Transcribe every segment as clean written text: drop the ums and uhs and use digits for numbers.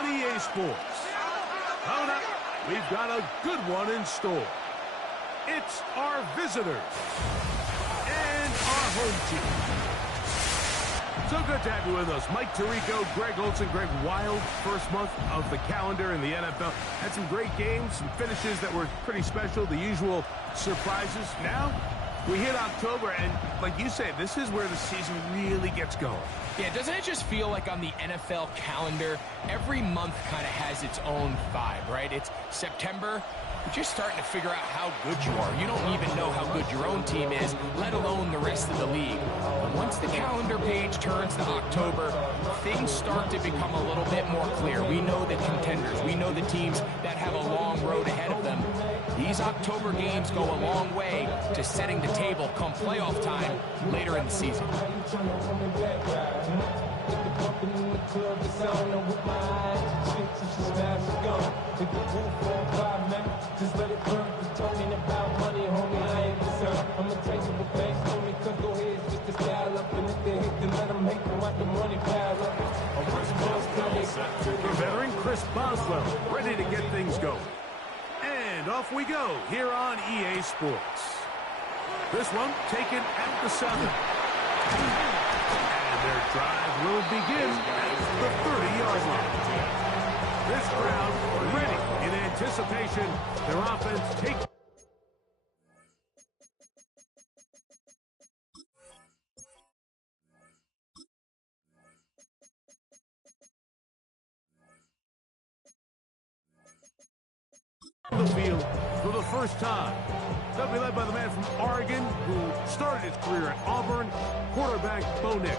on EA Sports. Coming up, we've got a good one in store. It's our visitors and our home team. So good to have you with us. Mike Tirico, Greg Olson. Greg, wild first month of the calendar in the NFL. Had some great games, some finishes that were pretty special, the usual surprises. Now, we hit October, and like you say, this is where the season really gets going. Yeah, doesn't it just feel like on the NFL calendar, every month kind of has its own vibe, right? It's September. You're just starting to figure out how good you are. You don't even know how good your own team is, let alone the rest of the league. But once the calendar page turns to October, things start to become a little bit more clear. We know the contenders. We know the teams that have a long road ahead of them. These October games go a long way to setting the table come playoff time later in the season. Just let it burn. Talking about money, homie, I ain't concerned. I'ma take you with banks, homie, cause go ahead, switch the style up. And if they hate, then let them hate them, let the money pile up. The veteran Chris Boswell, ready to get things going. And off we go here on EA Sports. This one taken at the 7. And their drive will begin at the 30-yard line. This crowd ready in anticipation. Their offense takes. The field for the first time. They'll be led by the man from Oregon who started his career at Auburn, quarterback Bo Nix.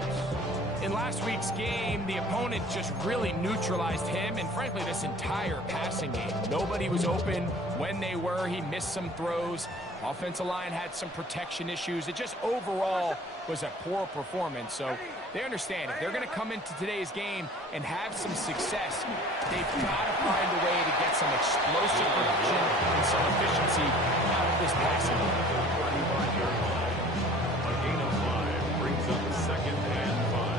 In last week's game, the opponent just really neutralized him and, frankly, this entire passing game. Nobody was open. When they were, he missed some throws. Offensive line had some protection issues. It just overall was a poor performance. So they understand if they're going to come into today's game and have some success, they've got to find a way to get some explosive production and some efficiency out of this passing game. A gain of 5 brings up 2nd and 5.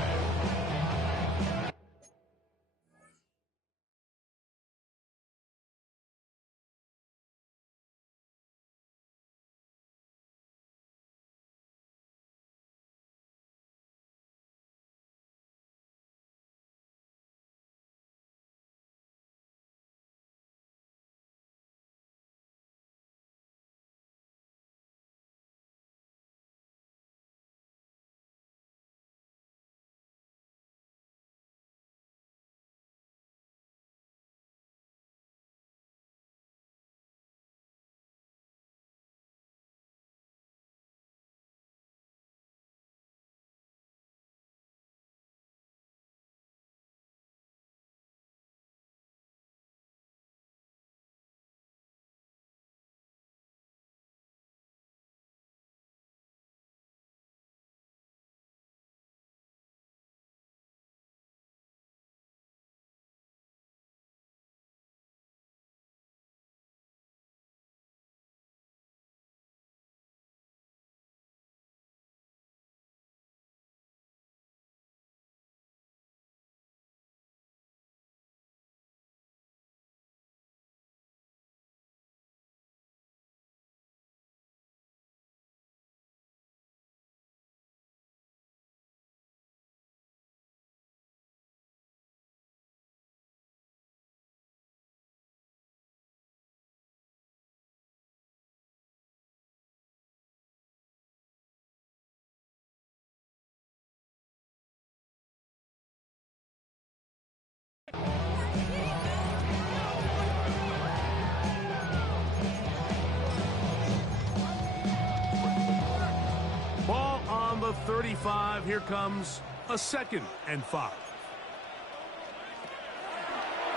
Ball on the 35. Here comes a 2nd and 5.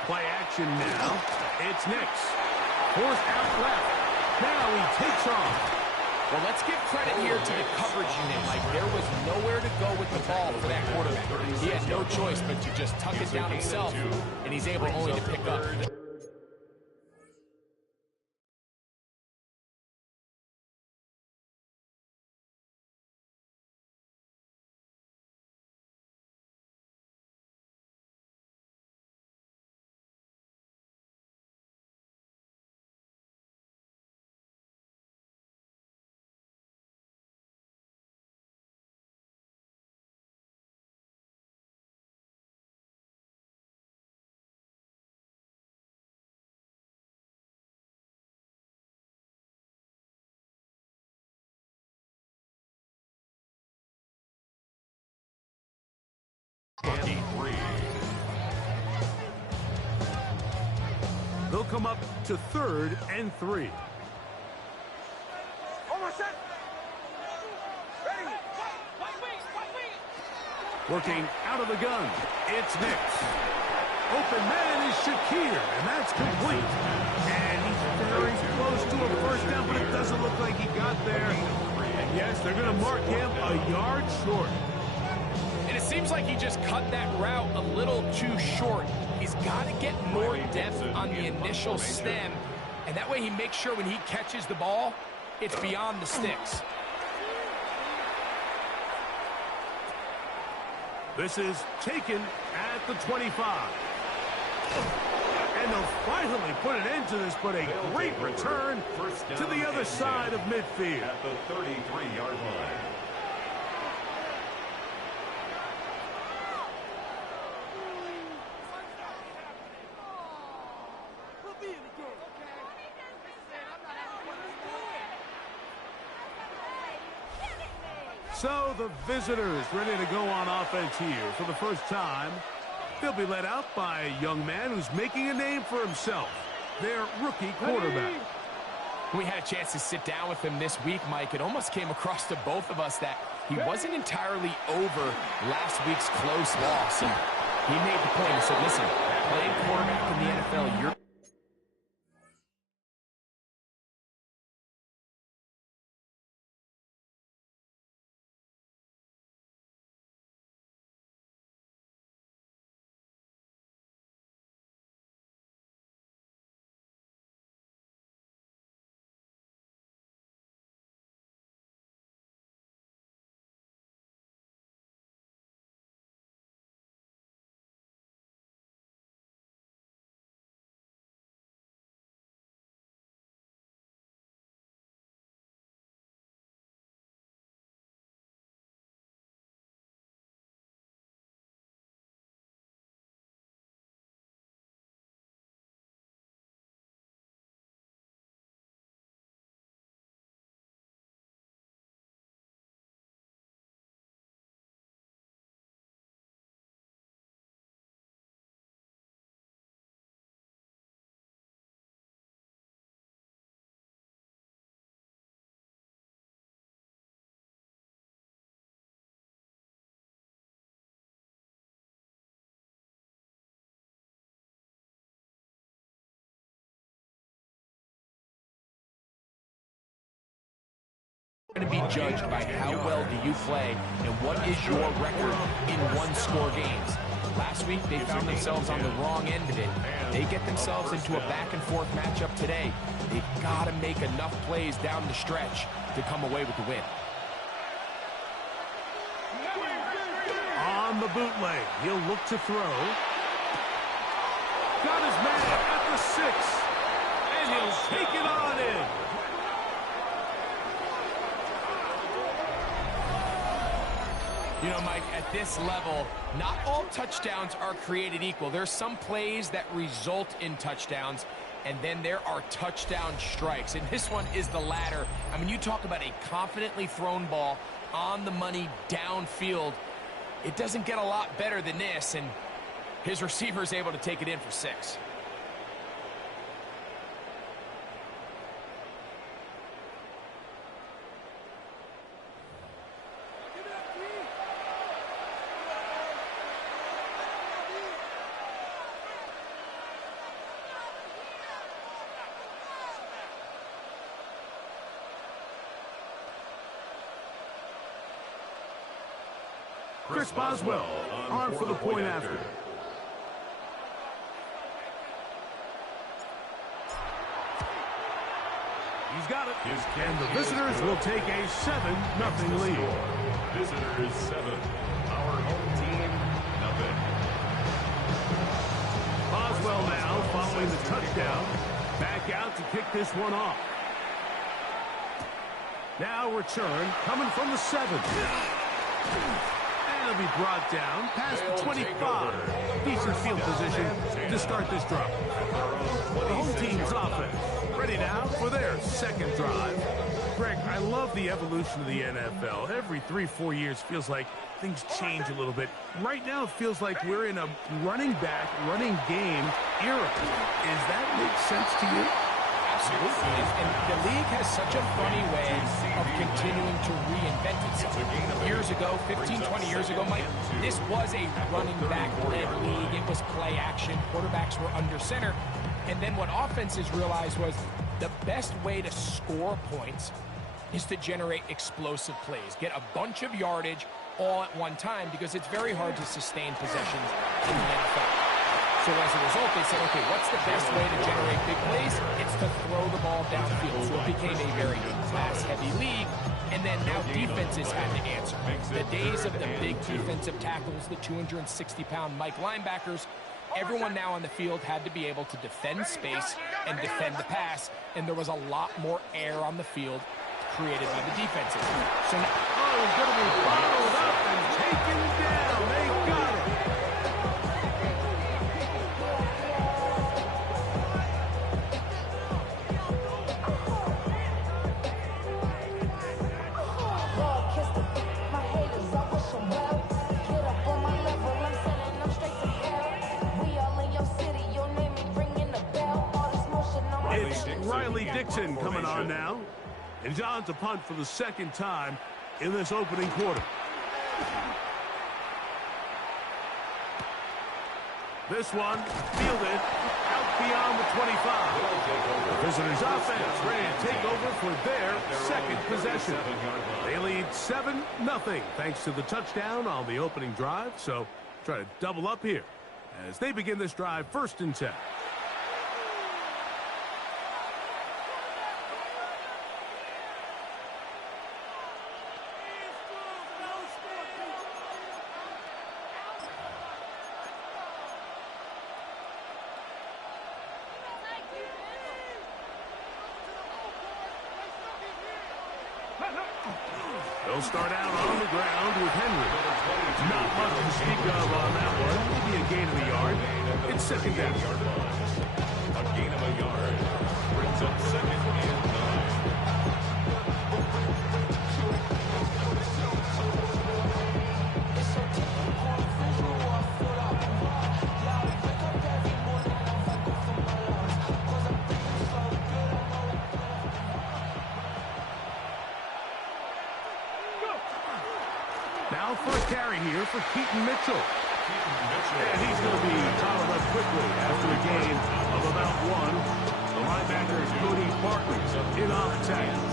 Play action now. It's Nix. Forced out left. Now he takes off. Well, let's give credit here to the coverage unit. Like, there was nowhere to go with the ball for that quarterback. He had no choice but to just tuck it down himself, and he's able only to pick up and 3. They'll come up to 3rd and 3. Working out of the gun, it's Nix. Open man is Shakir, and that's complete. And he's very close to a first down, but it doesn't look like he got there. And yes, they're going to mark him a yard short. And it seems like he just cut that route a little too short. He's got to get more depth on the initial stem, and that way he makes sure when he catches the ball, it's beyond the sticks. This is taken at the 25. And they'll finally put an end to this, but a great return to the other side of midfield. At the 33-yard line. So the visitors ready to go on offense here for the first time. They'll be led out by a young man who's making a name for himself, their rookie quarterback. We had a chance to sit down with him this week, Mike. It almost came across to both of us that he wasn't entirely over last week's close loss. And he made the point. He said, listen, playing quarterback in the NFL, you're going to be judged by how well do you play and what is your record in one-score games. Last week, they found themselves on the wrong end of it. They get themselves into a back-and-forth matchup today. They've got to make enough plays down the stretch to come away with the win. On the bootleg, he'll look to throw. Got his man at the 6, and he'll take it on in. You know, Mike, at this level, not all touchdowns are created equal. There's some plays that result in touchdowns, and then there are touchdown strikes. And this one is the latter. I mean, you talk about a confidently thrown ball on the money downfield. It doesn't get a lot better than this, and his receiver is able to take it in for 6. Chris Boswell on for the point after. He's got it. And the visitors will take a 7-0 lead. Visitors 7. Our home team, nothing. Boswell now following the touchdown. Back out to kick this one off. Now return coming from the 7. And it'll be brought down past the 25. Decent field position to start this drive. The home team's offense ready now for their second drive. Greg, I love the evolution of the NFL. Every 3-4 years feels like things change a little bit. Right now it feels like we're in a running back, running game era. Does that make sense to you? Absolutely. And the league has such a funny way of continuing to reinvent itself. Years ago, 15, 20 years ago, Mike, this was a running back-led league. It was play action. Quarterbacks were under center. And then what offenses realized was the best way to score points is to generate explosive plays. Get a bunch of yardage all at one time because it's very hard to sustain possessions in the NFL. So as a result, they said, okay, what's the best way to generate big plays? It's to throw the ball downfield. So it became a very pass-heavy league. And then now defenses had to answer. The days of the big defensive tackles, the 260-pound Mike linebackers, everyone now on the field had to be able to defend space and defend the pass. And there was a lot more air on the field created by the defenses. So now, he's going to be followed up and taken down. They got it. It's Riley Dixon coming on now. And he's on to punt for the second time in this opening quarter. This one fielded out beyond the 25. The visitors' offense ready to take over for their second possession. They lead 7-0 thanks to the touchdown on the opening drive. So try to double up here as they begin this drive 1st and 10. They'll start out on the ground with Henry. Not much to speak of on that one. Maybe a gain of a yard. It's second down. A gain of a yard brings up 2nd and 9. Now for a carry here for Keaton Mitchell. And he's going to be followed up quickly after a gain of about 1. The linebacker is Cody Barkley in off tackle.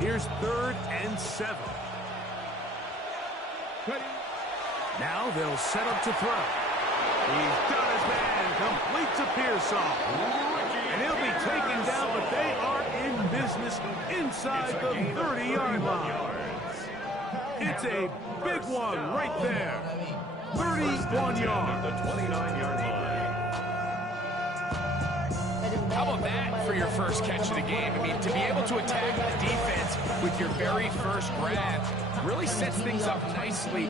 Here's 3rd and 7. Now they'll set up to throw. He's got his man, complete to Pearsall. And he'll be taken down, but they are in business inside the 30-yard line. It's a big one right there. 31 yards. The 29-yard line. how about that for your first catch of the game? I mean, to be able to attack the defense with your very first grab really sets things up nicely.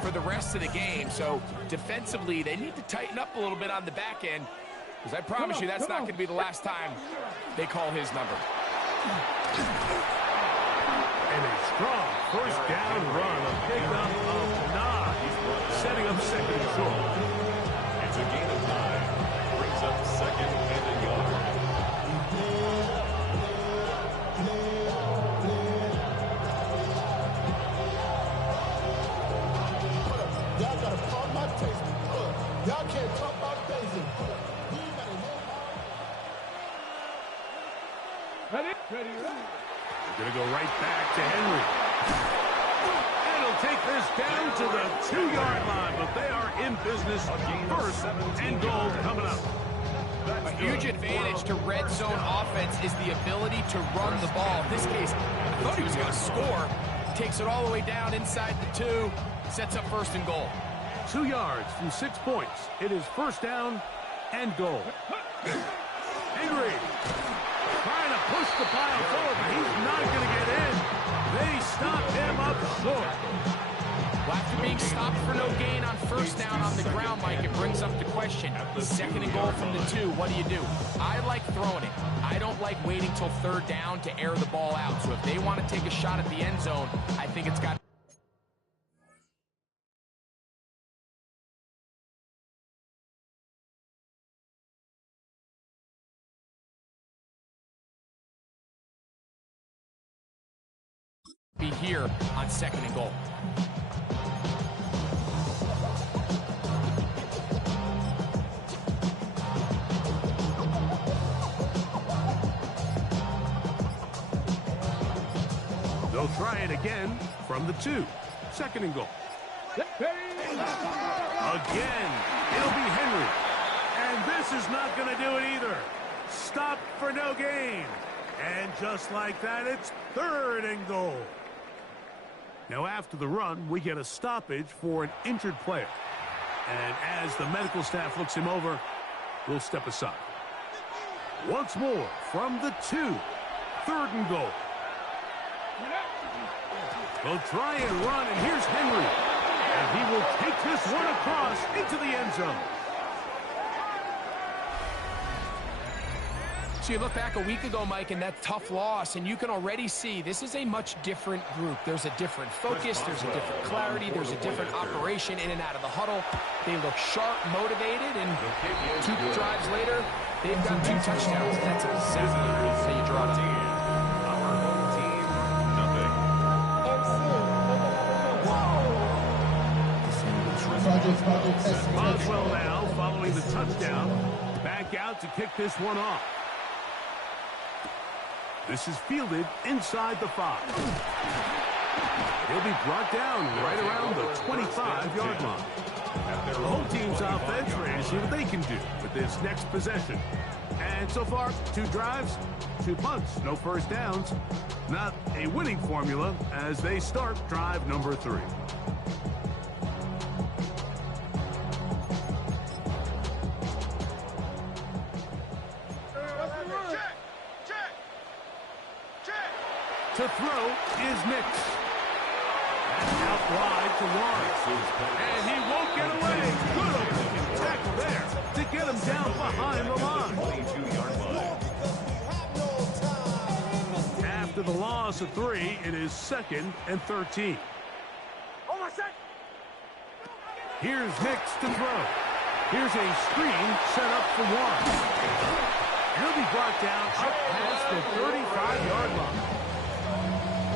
For the rest of the game. So defensively, they need to tighten up a little bit on the back end, because I promise you that's not going to be the last time they call his number. And a strong first down run, a pickup of 9, setting up second and short. It's a gain of 9. Brings up second and a yard. Y'all gotta pump my taste. Y'all can't talk about basic. Ready? We're going to go right back to Henry. And he'll take this down to the 2-yard line, but they are in business. First and goal coming up. A huge advantage to red zone offense is the ability to run the ball. In this case, I thought he was going to score. Takes it all the way down inside the 2. Sets up first and goal. 2 yards from 6 points. It is first down and goal. Henry trying to push the pile forward, but he's not going to get in. They stop him up short. Well, after being stopped for no gain on first down on the ground, Mike, it brings up the question. Second and goal from the 2, what do? I like throwing it. I don't like waiting till third down to air the ball out. So if they want to take a shot at the end zone, I think it's got be here on second and goal. They'll try it again from the 2. Second and goal. Again, it'll be Henry. And this is not going to do it either. Stop for no gain. And just like that, it's third and goal. Now, after the run, we get a stoppage for an injured player. And as the medical staff looks him over, we'll step aside. Once more from the 2. Third and goal. They'll try and run, and here's Henry. And he will take this one across into the end zone. So you look back a week ago, Mike, and that tough loss, and you can already see this is a much different group. There's a different focus, there's a different clarity, there's a different operation in and out of the huddle. They look sharp, motivated, and 2 drives later, they've got 2 touchdowns. That's exactly how you draw it up. Our home team, nothing. Boswell now following the touchdown. Back out to kick this one off. This is fielded inside the 5. He'll be brought down right around the 25-yard line. The whole team's offense ready to see what they can do with this next possession. And so far, 2 drives, 2 punts, no first downs. Not a winning formula as they start drive number 3. To throw is Nix. Out wide to Warren. And he won't get away. Good opening tackle there to get him down behind the line. 22-yard line. After the loss of 3, it is 2nd and 13. Here's Nix to throw. Here's a screen set up for Warren. He'll be brought down up past the 35-yard line.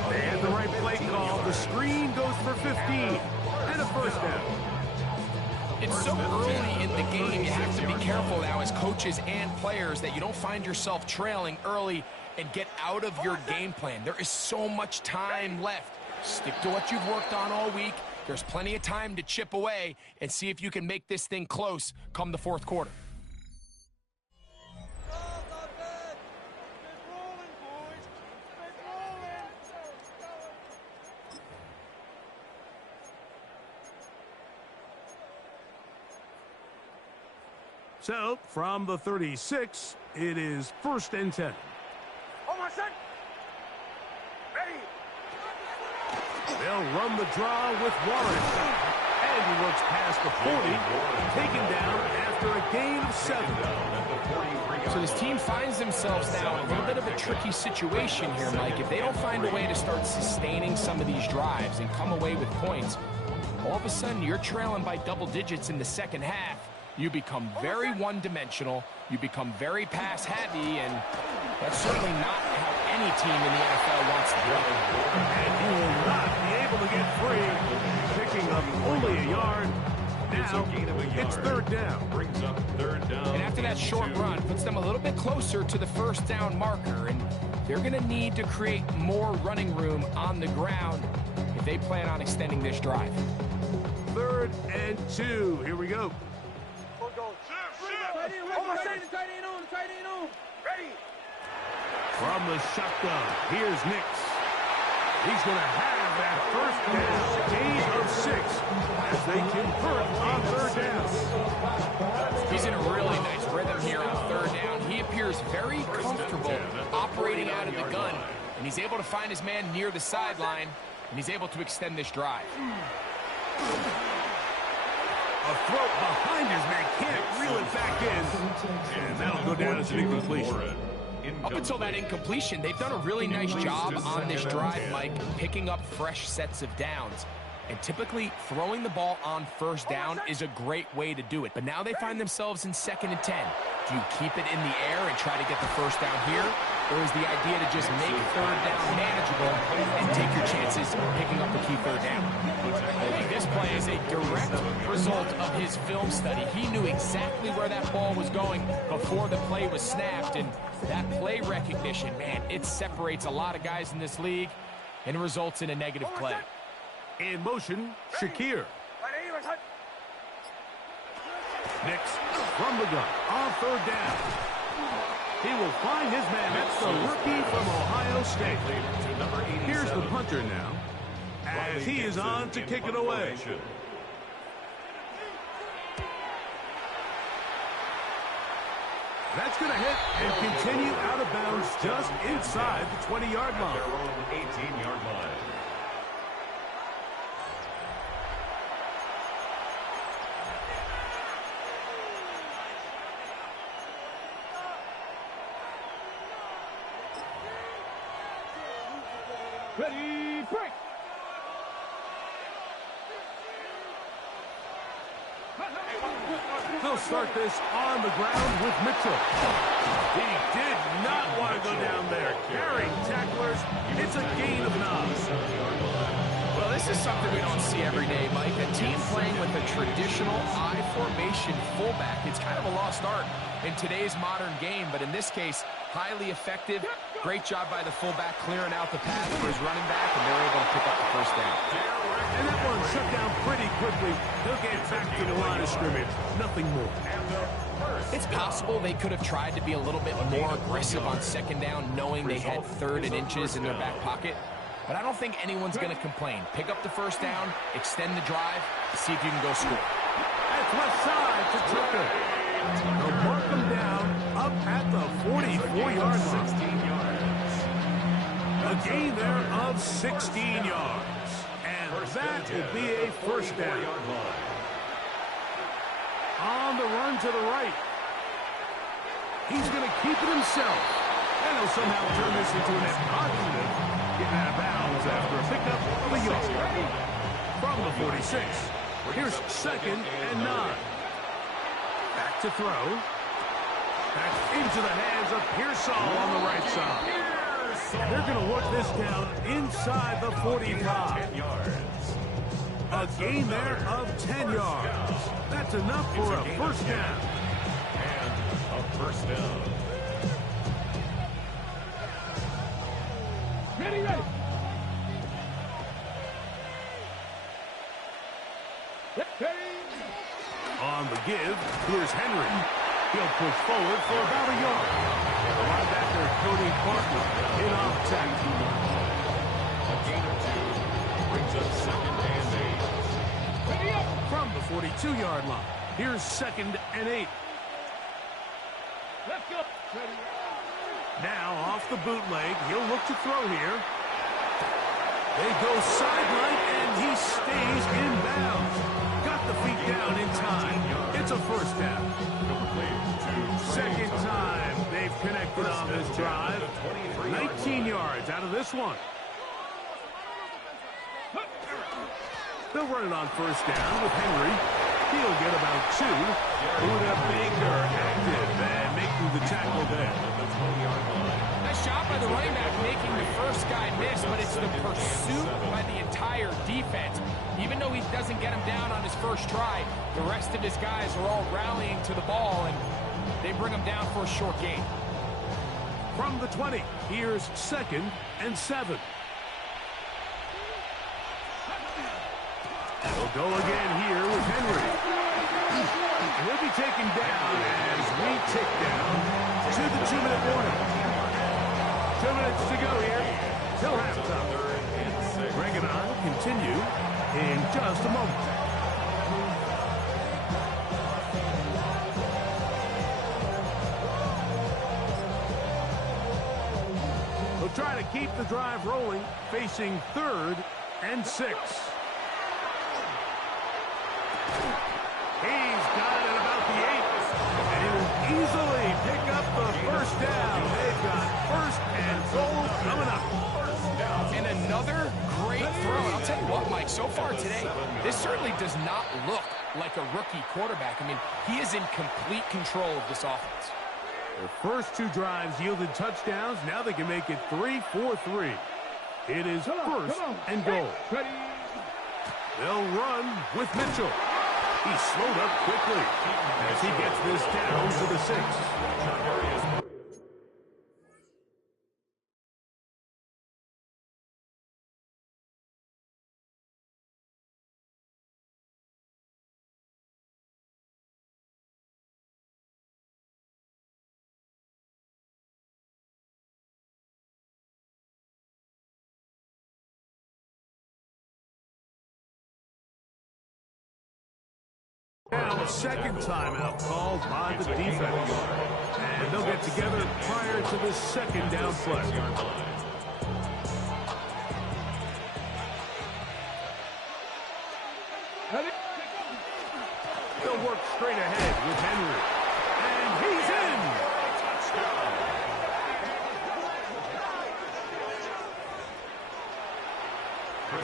They had the right play call. The screen goes for 15 and a first down. It's so early in the game, you have to be careful now as coaches and players that you don't find yourself trailing early and get out of your game plan. There is so much time left. Stick to what you've worked on all week. There's plenty of time to chip away and see if you can make this thing close come the 4th quarter. So, from the 36, it is 1st and 10. They'll run the draw with Warren. And he works past the 40, taken down after a gain of 7. At the 43 So this team finds themselves now in a little bit of a tricky situation here, Mike. If they don't find a way to start sustaining some of these drives and come away with points, all of a sudden you're trailing by double digits in the second half. You become very one-dimensional, you become very pass-heavy, and that's certainly not how any team in the NFL wants to play. And he will not be able to get free, picking up only a yard. Now, it's third down. Brings up third down. And after that short run, puts them a little bit closer to the first down marker, and they're going to need to create more running room on the ground if they plan on extending this drive. 3rd and 2. Here we go. From the shotgun, here's Nix. He's going to have that first down, gain of 6, as they convert on 3rd down. He's in a really nice rhythm here on 3rd down. He appears very comfortable operating out of the gun, and he's able to find his man near the sideline, and he's able to extend this drive. A throw behind his man, can't reel it back in, and that'll go down as an incompletion. Up until that incompletion, they've done a really nice job on this drive, Mike, picking up fresh sets of downs. And typically, throwing the ball on 1st down is a great way to do it. But now they find themselves in 2nd and 10. Do you keep it in the air and try to get the 1st down here? Or is the idea to just make 3rd down manageable and take your chances of picking up the key 3rd down? I think this play is a direct result of his film study. He knew exactly where that ball was going before the play was snapped. And that play recognition, man, it separates a lot of guys in this league and results in a negative play. In motion, Shakir. Nix from the gun on 3rd down. He will find his man. That's the rookie from Ohio State. Here's the punter now, as he is on to kick it away. That's going to hit and continue out of bounds just inside the 20-yard line. Their own 18-yard line. Ready, break! They'll start this on the ground with Mitchell. He did not want to go down there. Carrying tacklers, it's a gain of 9. Well, this is something we don't see every day, Mike. A team playing with a traditional I formation fullback. It's kind of a lost art in today's modern game, but in this case, highly effective. Great job by the fullback clearing out the path for his running back, and they're able to pick up the 1st down. And that one shut down pretty quickly. They'll get back to the line of scrimmage. Nothing more. It's possible they could have tried to be a little bit more aggressive on 2nd down, knowing they had 3rd and inches in their back pocket. But I don't think anyone's going to complain. Pick up the 1st down, extend the drive, see if you can go score. That's left side to Tucker. They'll mark him down up at the 44-yard line. 16 yards. A gain there of 16 yards. And that will be a 1st down. On the run to the right. He's going to keep it himself. And he'll somehow turn this into an positive. Getting out of bounds after a pickup of a yard. From the 46. Here's 2nd and 9. Back to throw. Back into the hands of Pearsall on the right side. They're going to work this down inside the 45. 10 yards. A gain there of 10 yards. That's enough for a 1st down. And a 1st down. Ready. On the give, here's Henry. He'll push forward for about a yard. The linebacker, Cody Parker, in off tackle. A gain of 2 brings up 2nd and 8. From the 42-yard line, here's 2nd and 8. Let's go. Now off the bootleg, he'll look to throw here. They go sideline, and he stays in bounds. Got the feet down in time. It's a 1st down. 2nd time get connected on this drive. 19 yards out of this one. They'll run it on first down with Henry. He'll get about 2. Buda Baker active and making the tackle there. Nice job by the running back making the first guy miss, but it's the pursuit by the entire defense. Even though he doesn't get him down on his first try, the rest of his guys are all rallying to the ball, and they bring him down for a short gain. From the 20, here's 2nd and 7. They'll go again here with Henry. He'll be taken down as we tick down to the 2-minute warning. 2 minutes to go here till halftime. Greg and I continue in just a moment. We'll try to keep the drive rolling, facing 3rd and 6. He's got it at about the 8. And he will easily pick up the first down. They've got 1st and goal coming up. And another great throw. And I'll tell you what, Mike, so far today, this certainly does not look like a rookie quarterback. I mean, he is in complete control of this offense. Their first 2 drives yielded touchdowns. Now they can make it 3-4-3. It is 1st and goal. They'll run with Mitchell. He's slowed up quickly as he gets this down to the 6. Now a second timeout called by the defense. And they'll get together prior to the 2nd down play. They'll work straight ahead with Henry. And he's in!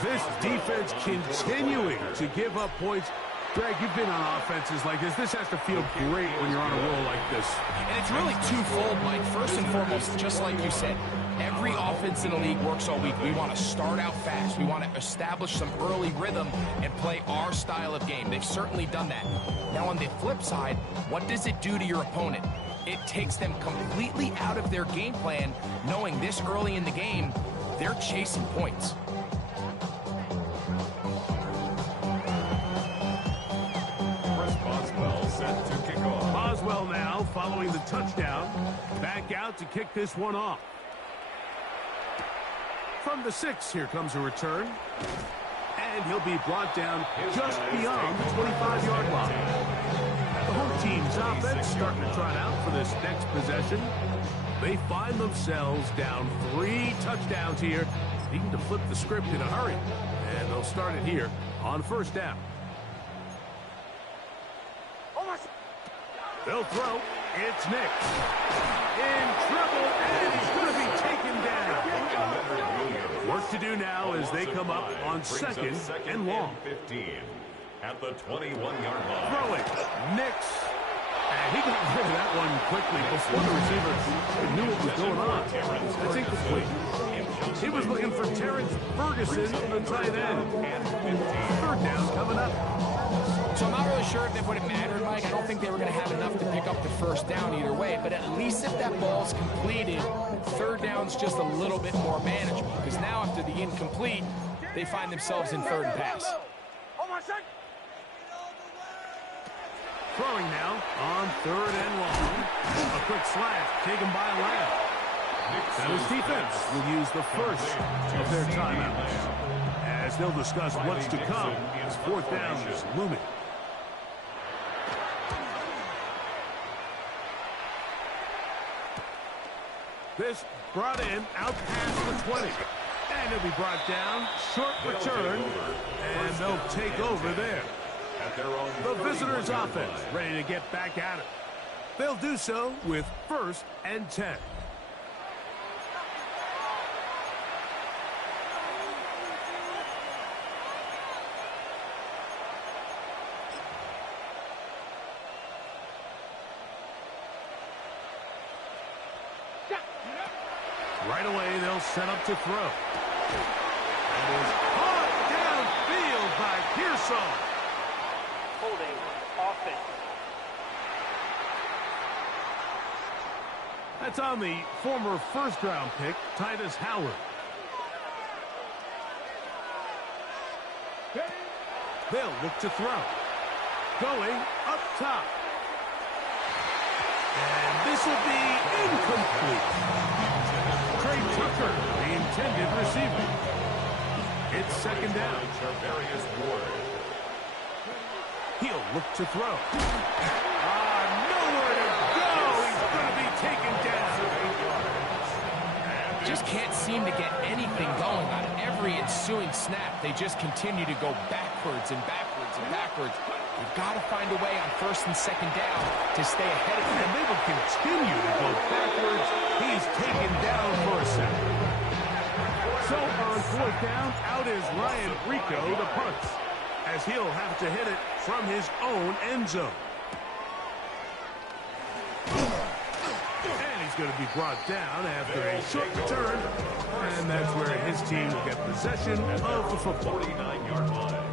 This defense continuing to give up points. Greg, you've been on offenses like this. This has to feel great when you're on a roll like this. And it's really twofold, Mike. First and foremost, just like you said, every offense in the league works all week. We want to start out fast. We want to establish some early rhythm and play our style of game. They've certainly done that. Now, on the flip side, what does it do to your opponent? It takes them completely out of their game plan, knowing this early in the game, they're chasing points. Boswell now following the touchdown. Back out to kick this one off. From the 6, here comes a return. And he'll be brought down just beyond the 25-yard line. The home team's offense starting to trot out for this next possession. They find themselves down 3 touchdowns here, needing to flip the script in a hurry. And they'll start it here on 1st down. They'll throw. It's Nix. In trouble, and he's going to be taken down. Work to do now as they come up on 2nd and long. 15 at the 21-yard line. Throwing. Nix. And he got rid of that one quickly before the receiver knew what was going on. That's incomplete. He was looking for Terrence Ferguson, the tight end. 3rd down coming up. So I'm not really sure if it would have mattered, Mike. I don't think they were going to have enough to pick up the 1st down either way. But at least if that ball's completed, 3rd down's just a little bit more manageable. Because now after the incomplete, they find themselves in 3rd and pass. Throwing now on 3rd and long. A quick slash taken by Lamb. Now his defense will use the first of their timeouts. As they'll discuss what's to come as 4th down is looming. This brought in out past the 20. And he'll be brought down. Short return. And they'll take over there. The visitors' offense ready to get back at it. They'll do so with 1st and 10. Right away, they'll set up to throw. That is caught downfield by Pearsall. Holding offense. That's on the former first-round pick, Titus Howard. They'll look to throw. Going up top. And this will be incomplete. Trey Tucker, the intended receiver. It's 2nd down. He'll look to throw. Nowhere to go. He's going to be taken down. Just can't seem to get anything going on every ensuing snap. They just continue to go backwards and backwards and backwards. You've got to find a way on 1st and 2nd down to stay ahead of them. And they will continue to go backwards. He's taken down for a sack. So on 4th down, out is Ryan Rico, the punt, as he'll have to hit it from his own end zone. And he's going to be brought down after a short return. And that's where his team will get possession of the football. 49-yard line.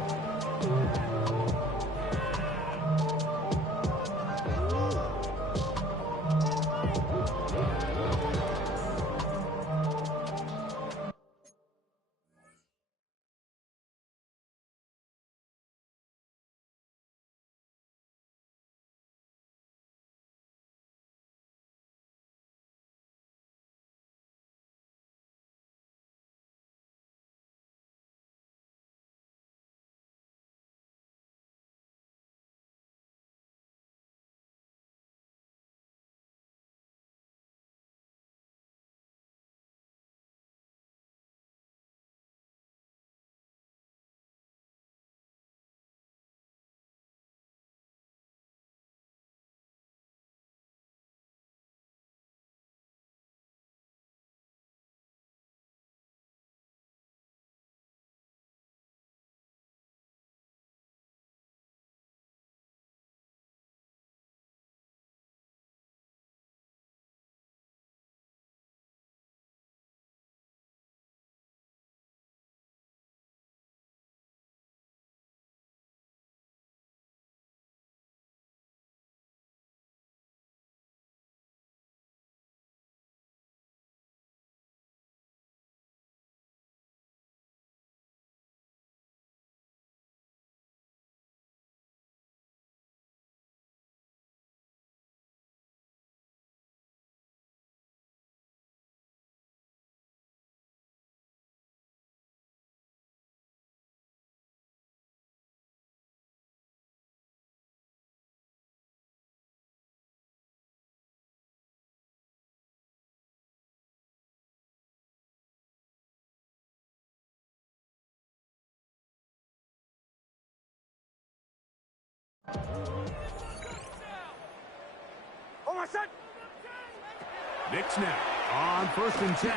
Nick snap on 1st and 10.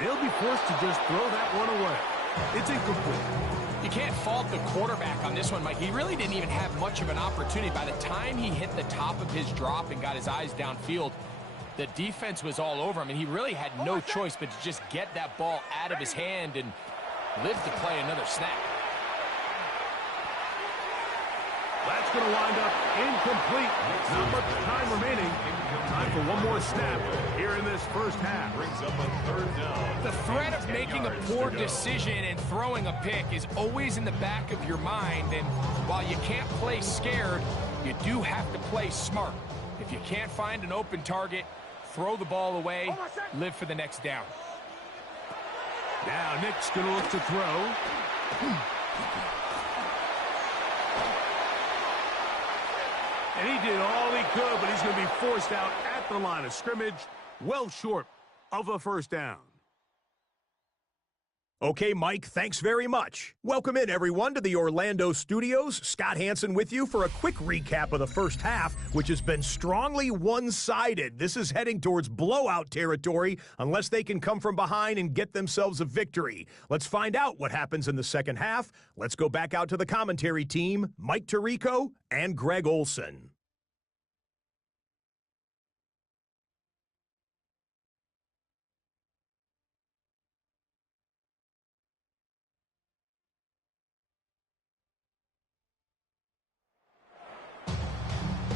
He'll be forced to just throw that one away. It's incomplete. You can't fault the quarterback on this one, Mike. He really didn't even have much of an opportunity. By the time he hit the top of his drop and got his eyes downfield, the defense was all over him, and he really had no choice but to just get that ball out of his hand and live to play another snap. That's going to wind up incomplete. Not much time remaining. Time for one more snap here in this first half. Brings up a 3rd down. The threat of making a poor decision and throwing a pick is always in the back of your mind, and while you can't play scared, you do have to play smart. If you can't find an open target, throw the ball away, live for the next down. Now Nick's going to look to throw. And he did all he could, but he's going to be forced out at the line of scrimmage, well short of a 1st down. Okay, Mike, thanks very much. Welcome in, everyone, to the Orlando studios. Scott Hansen with you for a quick recap of the first half, which has been strongly one-sided. This is heading towards blowout territory unless they can come from behind and get themselves a victory. Let's find out what happens in the second half. Let's go back out to the commentary team, Mike Tirico and Greg Olson.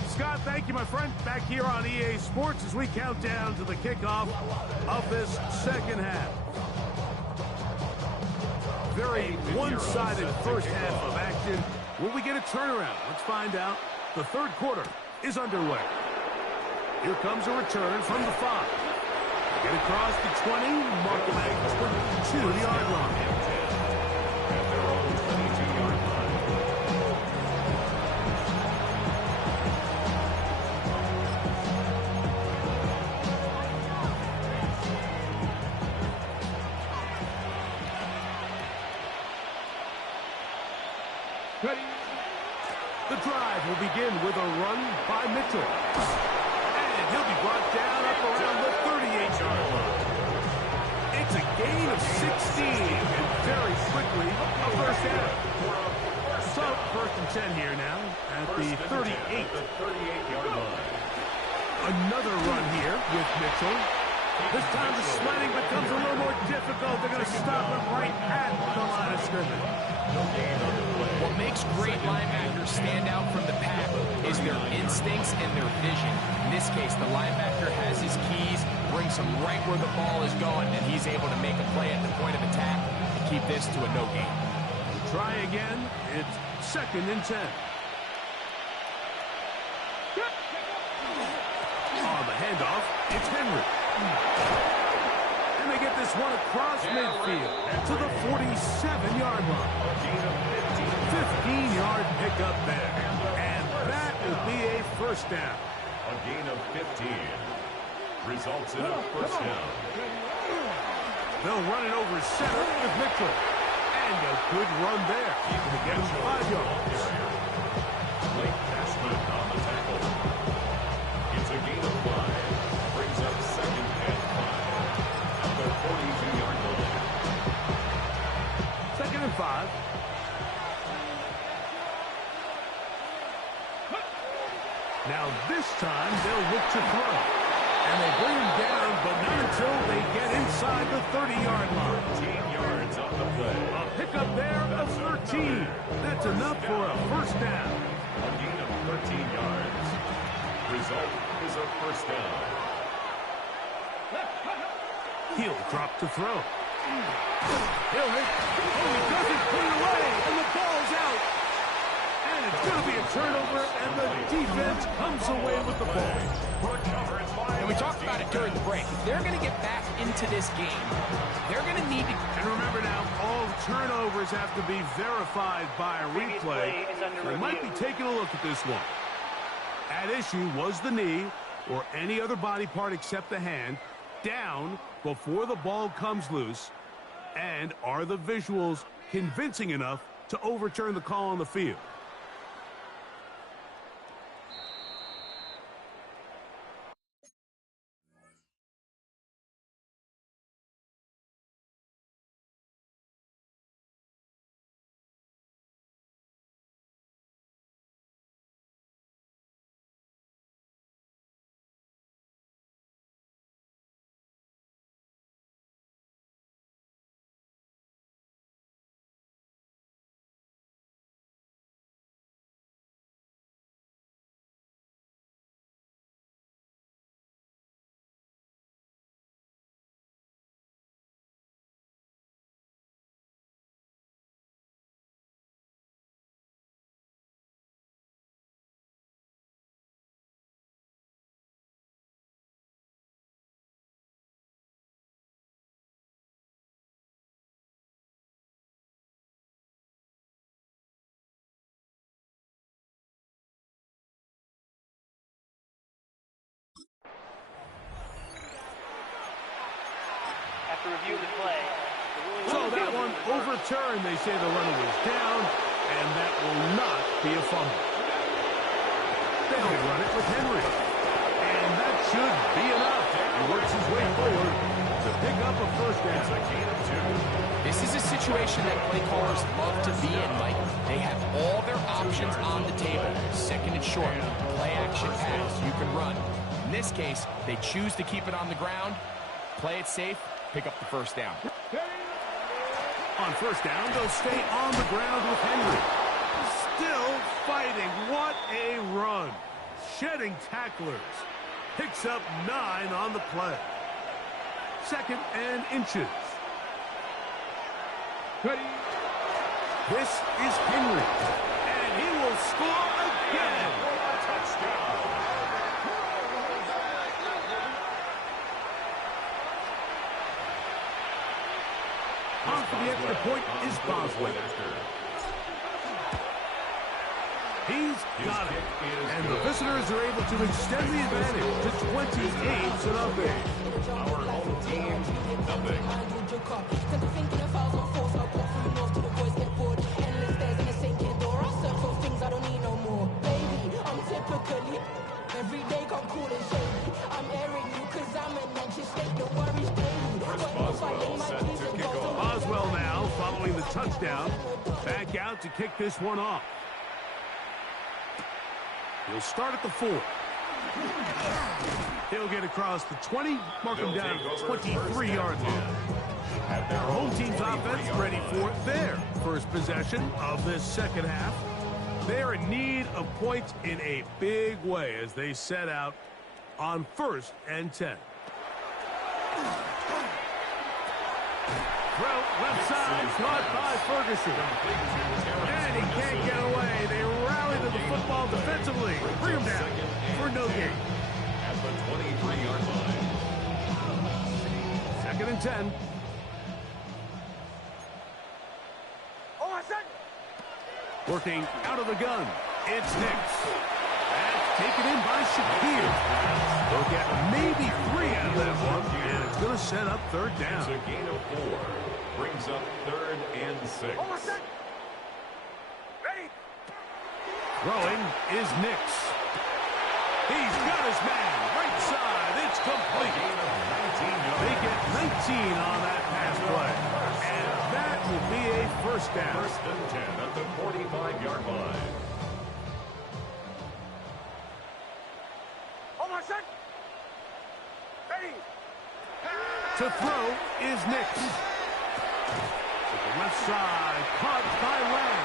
Scott, thank you, my friend. Back here on EA Sports as we count down to the kickoff of this second half. Very one-sided first half of action. Will we get a turnaround? Let's find out. The third quarter is underway. Here comes a return from the 5. Get across the 20, mark him at 22-yard line. At their own 22-yard line. The drive will begin with a run by Mitchell. And he'll be brought down up around the 38-yard line. It's a gain of 16, and very quickly a first down. So, first and 10 here now at the 38. The 38-yard line. Another run here with Mitchell. This time the sledding becomes a little more difficult. They're going to stop him right at the line of scrimmage. What makes great linebackers stand out from the pack is their instincts and their vision. In this case, the linebacker has his keys, brings him right where the ball is going, and he's able to make a play at the point of attack and keep this to a no gain. Try again. It's second and 10. On the handoff, it's Henry. And they get this one across midfield to the 47-yard line. 15-yard pickup there. And that will be a first down. A gain of 15 results in a first down. They'll run it over center with Mitchell. And a good run there. To get him 5 yards. Blake Cashman on the tackle. It's a gain of 5. Brings up second and 5. At the 42-yard line. Second and 5. Now this time they'll look to throw. And they bring him down, but not until they get inside the 30-yard line. 15 yards on the play. A pickup there of 13. That's enough for a first down. A gain of 13 yards. Result is a first down. He'll drop to throw. He'll hit. Oh, he doesn't put it away, and the ball's out. And it's going to be a turnover, and the defense comes away with the ball. And we talked about it during the break. If they're going to get back into this game, they're going to need to... And remember now, all turnovers have to be verified by a replay. They might be taking a look at this one. At issue was the knee, or any other body part except the hand, down before the ball comes loose. And are the visuals convincing enough to overturn the call on the field? After review of the play, the ruling So that one overturned. They say the runner was down, and that will not be a fumble. They'll run it with Henry. And that should be enough. He works his way forward to pick up a first down. It's a gain of 2. This is a situation that play callers love to be in, Mike. They have all their options on the table. Second and short, play action pass, you can run. In this case, they choose to keep it on the ground, play it safe, pick up the first down. On first down, they'll stay on the ground with Henry. Still fighting. What a run. Shedding tacklers. Picks up 9 on the play. Second and inches. Ready. This is Henry. And he will score again. Touchdown. On for the extra point is Boswell. He's got it. And the visitors are able to extend the advantage to 28-0. Our home team, nothing. Every day come cool and shady. I'm airing you cause I'm an anxious state. No worries daily. Boswell set to kick off. Boswell now following the touchdown. Back out to kick this one off. He'll start at the 4. He'll get across the 20, mark him down at the 23-yard line. Their home team's offense ready for their first possession of this second half. They're in need of points in a big way as they set out on 1st and 10. Throw left side, caught by Ferguson. And he can't get away. They rally to the football defensively. Bring him down for no gain. At the 23-yard line. Second and 10. Working out of the gun. It's Nix. That's taken in by Shakir. They'll get maybe 3 out of that one. And it's going to set up third down. It's a gain of 4. Brings up 3rd and 6. Ready. Throwing is Nix. He's got his man. Right side. It's complete. They get 19 on that pass play. And that will be a first down. 1st and 10 at the 45-yard line. To throw is Nix. To the left side, caught by Lang.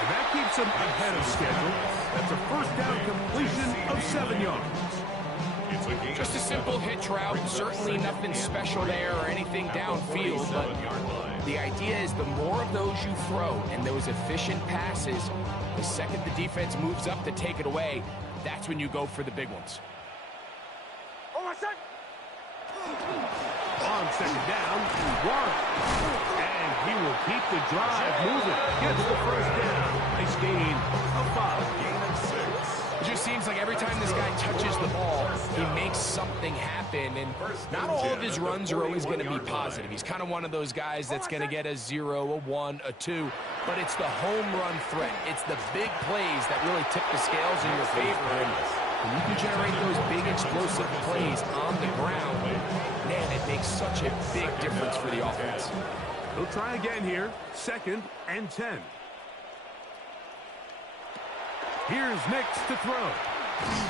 And that keeps him ahead of schedule. That's a first down completion of 7 yards. Just a simple hitch route. Certainly nothing special there or anything downfield, but the idea is the more of those you throw and those efficient passes, the second the defense moves up to take it away, that's when you go for the big ones. On second down, Warren. And he will keep the drive moving. Gets the first down. Nice gain of 5. Gain of 6. It just seems like every time this guy touches the ball, he makes something happen. And not all of his runs are always going to be positive. He's kind of one of those guys that's going to get a 0, a 1, a 2. But it's the home run threat. It's the big plays that really tip the scales in your favor. And when you can generate those big explosive plays on the ground, man, it makes such a big difference for the offense. He'll try again here. 2nd and 10. Here's Nix to throw.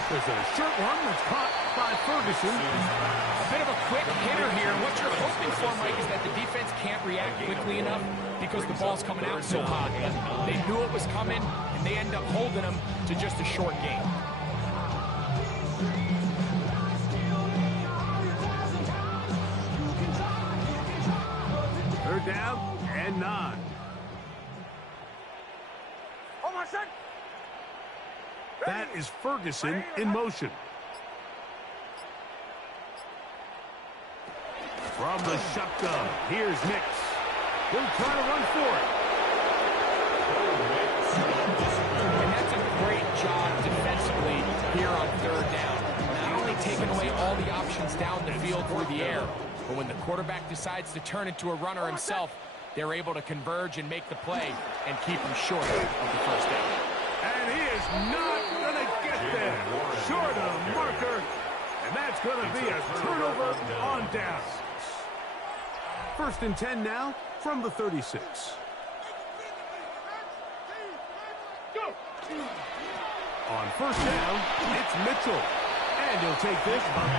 There's a short one that's caught by Ferguson. A bit of a quick hitter here. What you're hoping for, Mike, is that the defense can't react quickly enough because the ball's coming out so hot. They knew it was coming, and they end up holding them to just a short game. Third down and 9. That is Ferguson in motion. From the shotgun, here's Nix. He'll try to run for it. And that's a great job defensively here on 3rd down. Not only taking away all the options down the field through the air, But when the quarterback decides to turn into a runner himself, they're able to converge and make the play and keep him short of the first down. And he is not going to get there. Short of the marker. And that's going to be a turnover on down. 1st and 10 now from the 36. On 1st down, it's Mitchell. And he'll take this up.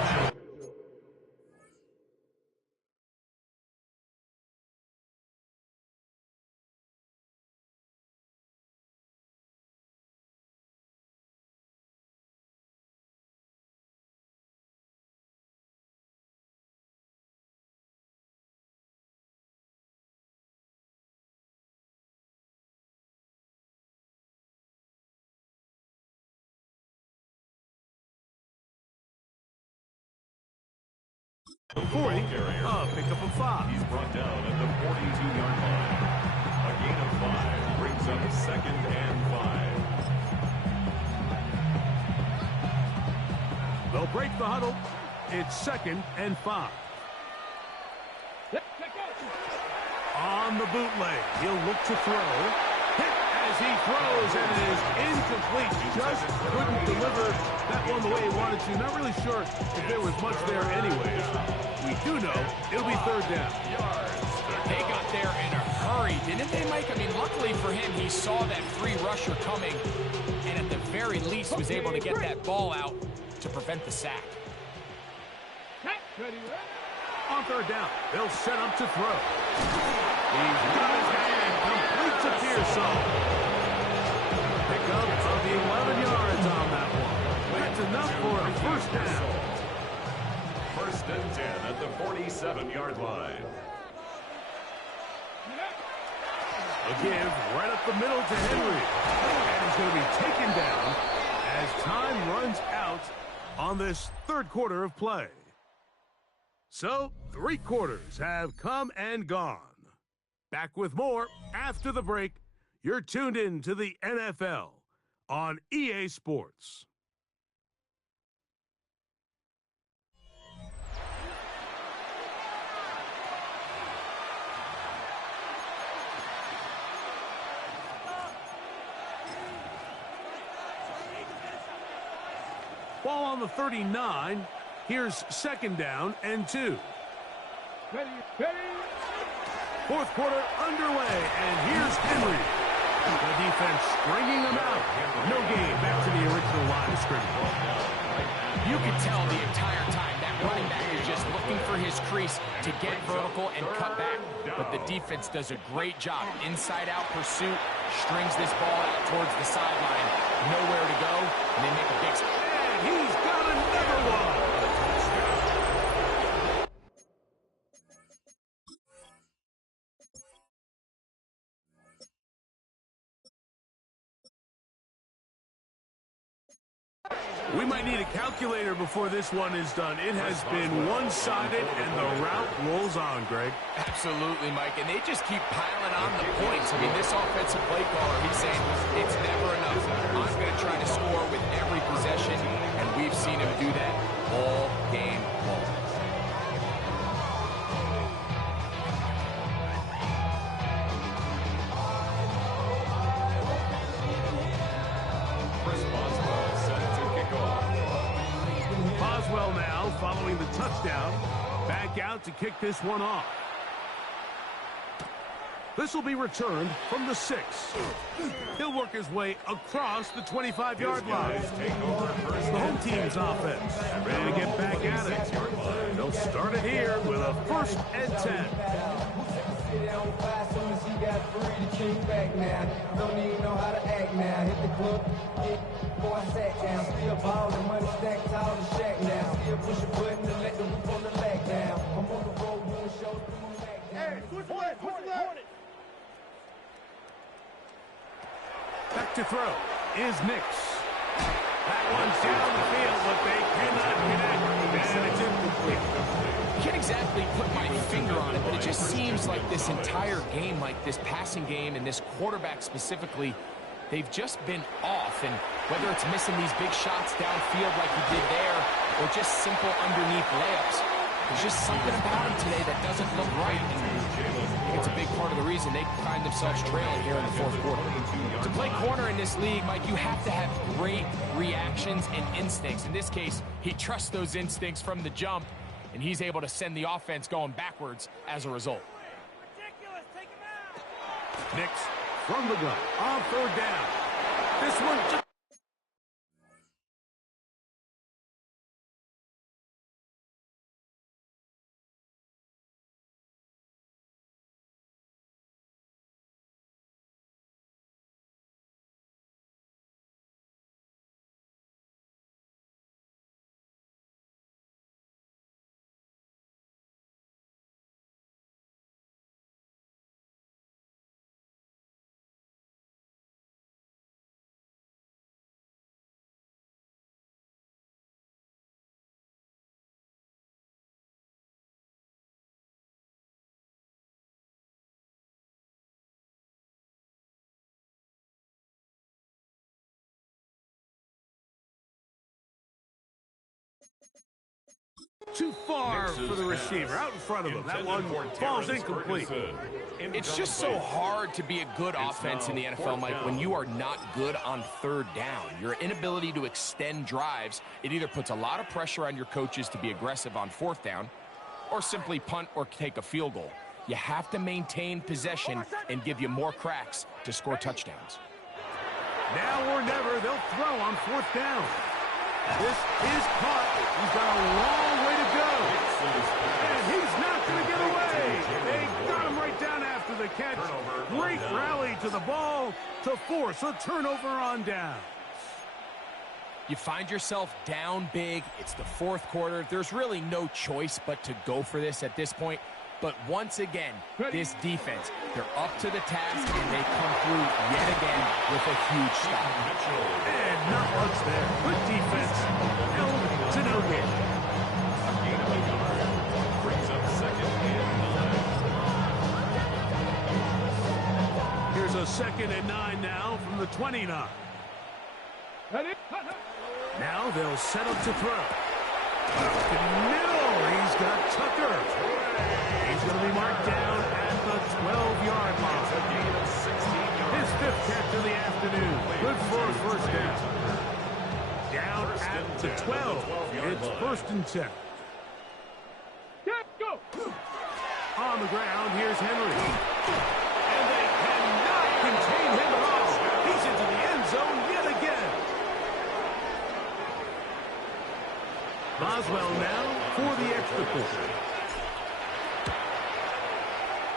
The 40, pickup of 5. He's brought down at the 42-yard line. A gain of 5 brings up 2nd and 5. They'll break the huddle. It's 2nd and 5. On the bootleg, he'll look to throw. Hit as he throws, and it is incomplete. Just couldn't deliver that one the way he wanted to. Not really sure if there was much there anyways. We do know it'll be 3rd down. They got there in a hurry, didn't they, Mike? I mean, luckily for him, he saw that free rusher coming and at the very least was able to get that ball out to prevent the sack. On 3rd down, they'll set up to throw. He's got his hand, complete to Pearsall. Pickup of the 11 yards on that one. That's enough for a 1st down. 1st and 10 at the 47-yard line. A give right up the middle to Henry. And he's going to be taken down as time runs out on this 3rd quarter of play. So, 3 quarters have come and gone. Back with more after the break. You're tuned in to the NFL on EA Sports. Ball on the 39. Here's 2nd down and 2. 4th quarter underway, and here's Henry. The defense stringing them out. No gain. Back to the original line of scrimmage. You could tell the entire time that running back is just looking for his crease to get vertical and cut back. But the defense does a great job. Inside-out pursuit, strings this ball out towards the sideline. Nowhere to go, and they make a big... And he's got another one. We might need a calculator before this one is done. It has been one-sided, and the route rolls on, Greg. Absolutely, Mike, and they just keep piling on the points. I mean, this offensive play caller, he's saying it's never enough. I'm going to try to score with every possession, and we've seen him do that all game long. Boswell now following the touchdown. Back out to kick this one off. This will be returned from the 6. He'll work his way across the 25-yard line. The home team's offense ready to get back at it. They'll start it here with a 1st and 10. Don't even know how to act now. Hit the club, boy, I sat down. Still ballin', money stacked tall and shack now. Still push a button to let the roof on the leg down. I'm on the road doing shows, come on back down. Hey, switch left. Back to throw is Nix. That one's down the field, but they cannot connect. And it's incomplete. Can't exactly put my finger on it, but it just seems like this entire game, like this passing game and this quarterback specifically, they've just been off. And whether it's missing these big shots downfield like he did there or just simple underneath layups, There's just something about him today that doesn't look right. And I think it's a big part of the reason they find themselves trailing here in the fourth quarter. To play corner in this league, Mike, you have to have great reactions and instincts. In this case, he trusts those instincts from the jump, and he's able to send the offense going backwards as a result. Nix from the gun on third down. This one just too far for the receiver, out in front of him. That one falls incomplete. It's just so hard to be a good offense in the NFL, Mike, when you are not good on third down. Your inability to extend drives, it either puts a lot of pressure on your coaches to be aggressive on fourth down or simply punt or take a field goal. You have to maintain possession and give you more cracks to score touchdowns. Now or never, they'll throw on fourth down. This is caught. He's got a long way to go. And he's not going to get away. They got him right down after the catch. Great rally to the ball to force a turnover on down. You find yourself down big. It's the fourth quarter. There's really no choice but to go for this at this point. But once again, this defense, they're up to the task, and they come through yet again with a huge stop. And not much there. Good defense. Held to no hit. A gain of a yard. Brings up second and 9. Here's a 2nd and 9 now from the 29. Now they'll set up to throw. Up in the middle, he's got Tucker. He's going to be marked down at the 12-yard line. A gain of 16 yards. His 5th catch of the afternoon. Good for a first down. Down at the 12. It's 1st and 10. Go! On the ground, here's Henry. And they cannot contain him at all. He's into the end zone yet again. Boswell now for the extra point.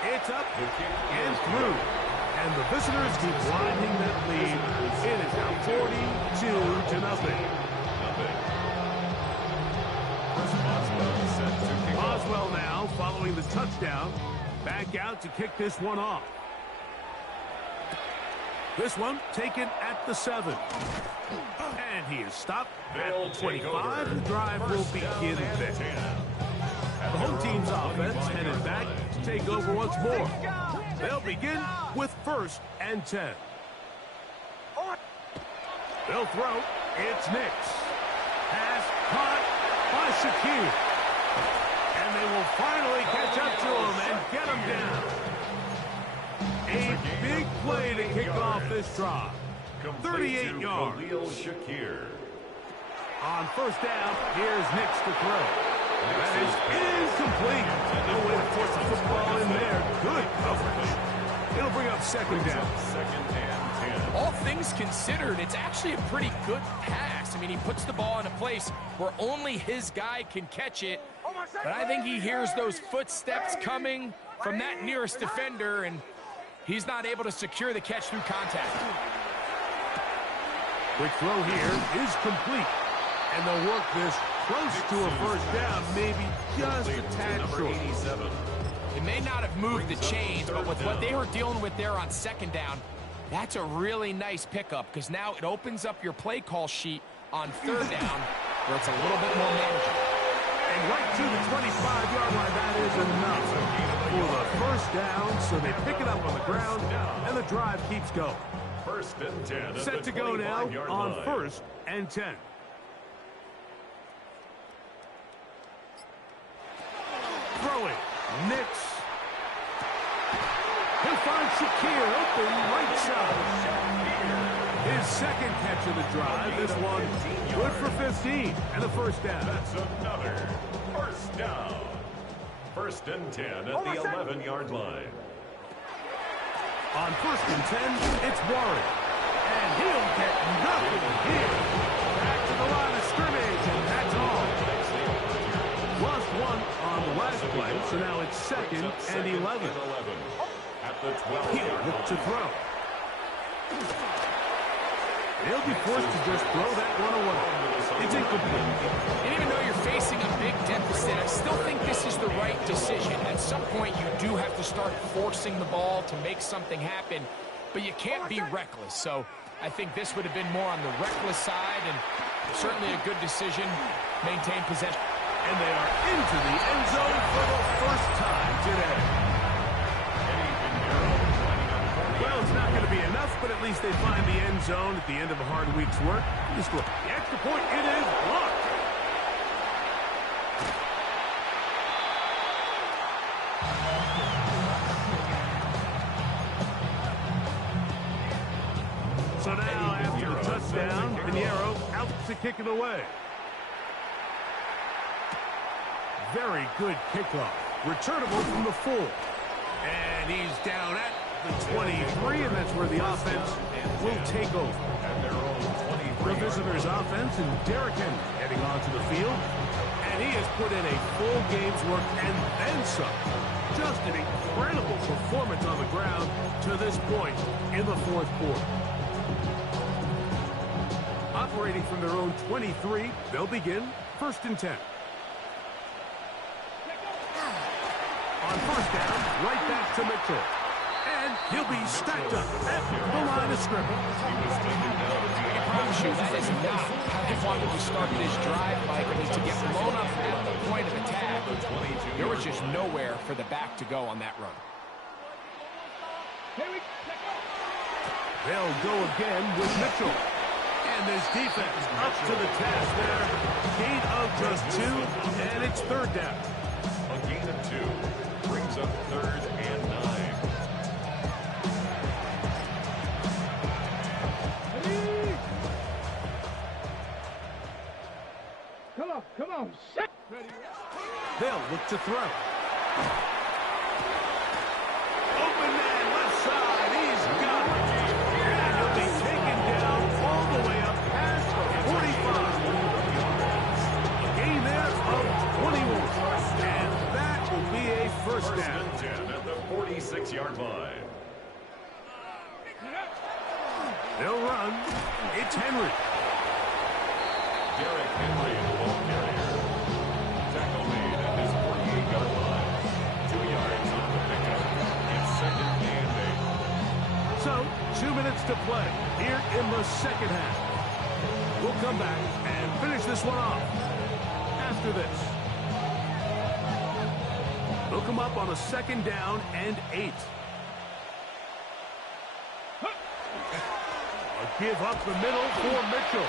It's up and through. And the visitors keep widening that lead. It is now 42-0. Boswell now following the touchdown. Back out to kick this one off. This one taken at the 7. And he is stopped at the 25. The drive will begin there. The home team's offense headed back to take over once more. They'll begin with 1st and 10. They'll throw. It's Nix. Pass caught by Shakir. And they will finally catch up to him and get him down. A big play to kick off this drive. 38 yards. Shakir. On 1st down, here's Nix to throw. That is incomplete. No way to force the football in there. Good coverage. It'll bring up 2nd down. 2nd and 10. All things considered, it's actually a pretty good pass. I mean, he puts the ball in a place where only his guy can catch it. But I think he hears those footsteps coming from that nearest defender, and he's not able to secure the catch through contact. Quick throw here is complete. And they'll work this close to a 1st down, maybe just a tad short. 87. It may not have moved the chains, but with what they were dealing with there on 2nd down, that's a really nice pickup, because now it opens up your play call sheet on 3rd down, where it's a little bit more manageable. And right to the 25-yard line, that is enough for the 1st down, so they pick it up on the ground, and the drive keeps going. 1st and 10. Set to go now on 1st and 10. throwing. Nix. He'll find Shakir open right side. His second catch of the drive. This one good for 15 and a first down. That's another first down. First and 10 at the 11-yard line. On first and 10, it's Warren. And he'll get nothing here. Back to the line of scrimmage, and that's all. Lost one on the last play, so now it's second and 11. At the 12-yard He'll look line. to throw. He'll be forced to just throw that one away. It's incomplete. And even though you're facing a big deficit, I still think this is the right decision. At some point, you do have to start forcing the ball to make something happen, but you can't be reckless. So I think this would have been more on the reckless side, and certainly a good decision. Maintain possession. And they are into the end zone for the first time today. Well, it's not going to be enough, but at least they find the end zone at the end of a hard week's work. Just look, the extra point, it is blocked. So now, after the touchdown, Pinheiro out to kick it away. Very good kickoff. Returnable from the 4. And he's down at the 23, and that's where the offense will take over. The visitors' offense, and Derrick Henry heading onto the field. And he has put in a full game's work and then some. Just an incredible performance on the ground to this point in the fourth quarter. Operating from their own 23, they'll begin first and 10. On first down, right back to Mitchell. And he'll be stacked up at the line of scrimmage. I promise you, that is not how they wanted to start this drive, Mike. I mean, to get blown up at the point of attack, there was just nowhere for the back to go on that run. They'll go again with Mitchell. And this defense up to the task there. Gain of just 2, and it's third down. A gain of 2 brings up third and 9. Come on. They'll look to throw. Open man, left side. He's got it. And he'll be taken down all the way up past the 45. A gain there of 21. And that will be a first down. First and 10 at the 46-yard line. They'll run. It's Henry. Derrick Henry, the ball carrier. Tackle made at his 48-yard line. 2 yards on the pickup. It's second and 8. So, 2 minutes to play here in the second half. We'll come back and finish this one off after this. They'll come up on a second down and 8. A give up the middle for Mitchell.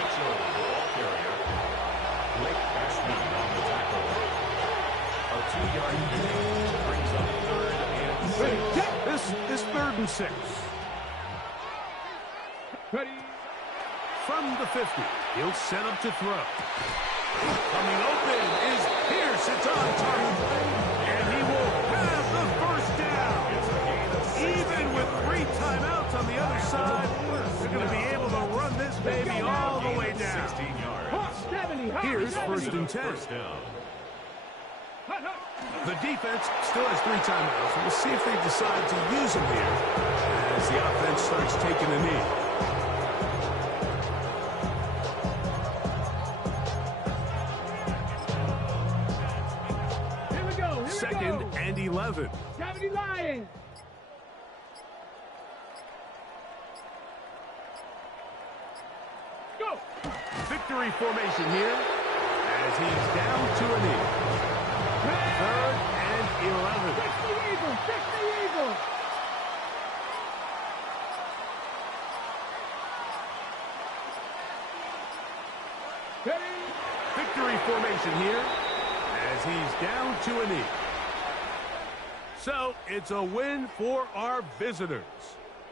Mitchell, the ball carrier. Blake Ashman on the tackle. A 2-yard gain brings up third and 6. This third and 6. Ready. From the 50, he'll set up to throw. Coming open is Pierce. It's on target. And he will have the first down. Even with 3 timeouts on the other side, they're going to be able to run this baby all the way down. 16 yards. Here's first and 10. First down. The defense still has 3 timeouts. We'll see if they decide to use them here as the offense starts taking a knee. Second and 11. 70 Lions. Go. Victory formation here as he's down to a knee. Third and 11. Fix the Eagle. Fix the Eagle. Ready. Victory formation here as he's down to a knee. So it's a win for our visitors.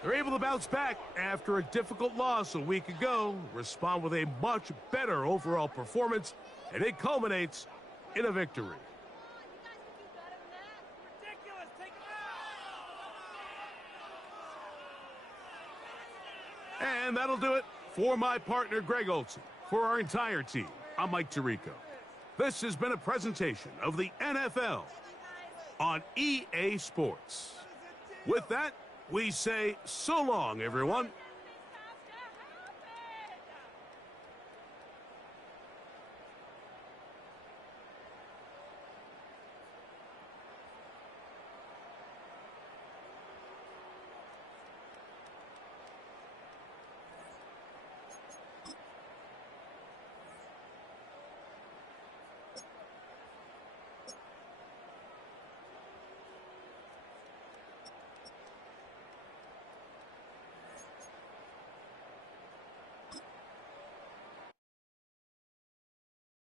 They're able to bounce back after a difficult loss a week ago, respond with a much better overall performance, and it culminates in a victory. And that'll do it for my partner, Greg Olson. For our entire team, I'm Mike Tirico. This has been a presentation of the NFL on EA Sports. With that, we say so long, everyone.